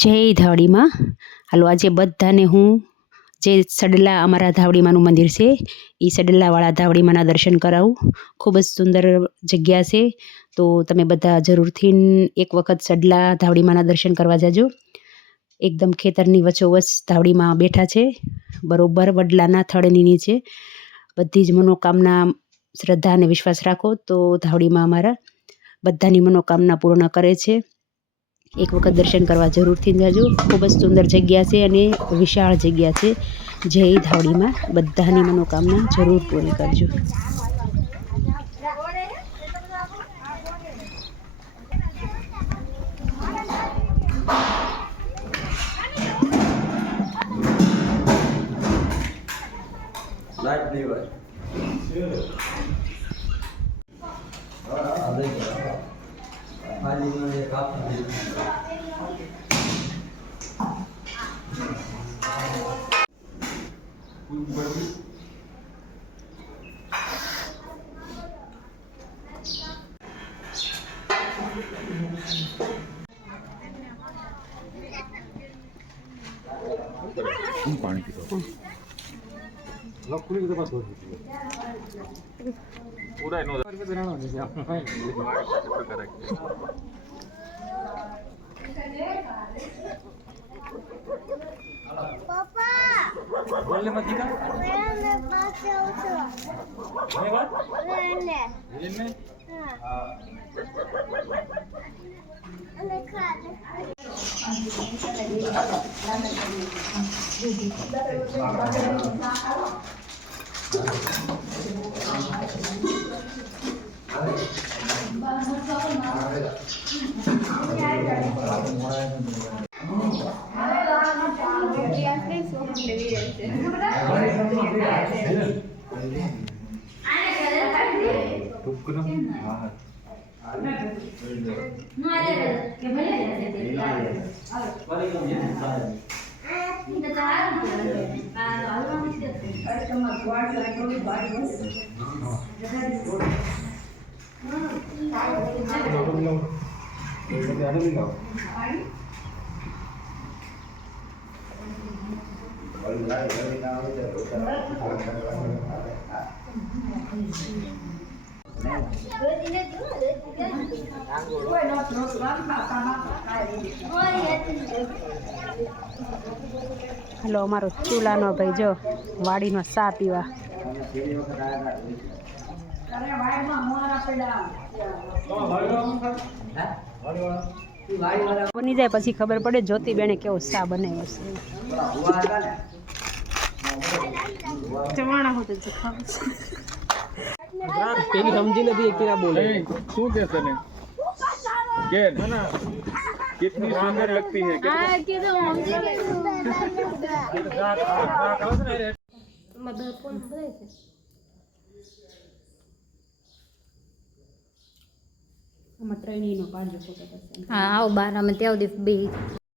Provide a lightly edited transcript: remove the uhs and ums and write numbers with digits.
જય ધાવડીમાં. હાલો આજે બધાને હું જે સડલા અમારા ધાવડીમાંનું મંદિર છે એ સડલાવાળા ધાવડીમાંના દર્શન કરાવું. ખૂબ જ સુંદર જગ્યા છે, તો તમે બધા જરૂરથી એક વખત સડલા ધાવડીમાંના દર્શન કરવા જાજો. એકદમ ખેતરની વચ્ચોવચ ધાવડીમાં બેઠા છે, બરોબર વડલાના થડની નીચે. બધી જ મનોકામના, શ્રદ્ધા અને વિશ્વાસ રાખો તો ધાવડીમાં અમારા બધાની મનોકામના પૂર્ણ કરે છે. એક વખત દર્શન કરવા જરૂરથી જાજો. ખૂબ જ સુંદર જગ્યા છે અને વિશાળ જગ્યા છે. જય ધાવડીમાં. બધાની મનોકામના જરૂર પૂરી કરજો. પાણી પીતો પૂરા નો બોલને મત દીકા મેને પાસ આવছো મેને હા અને ખાને હાલો અમારો ચૂલાનો ભાઈ જો વાડીનો સા પીવા. બની જાય પછી ખબર પડે જ્યોતિ બેને કેવો સા બનાવ્યો છે. ચવાણા હોતે પેલી સમજી નથી એક તેરા બોલે શું કે તને કે ના कितनी सुंदर लगती है हाँ किधर मम्मी के આમાં ટ્રેનીનો પાંજો ફોટો. हाँ आओ बार में त्याव दे बे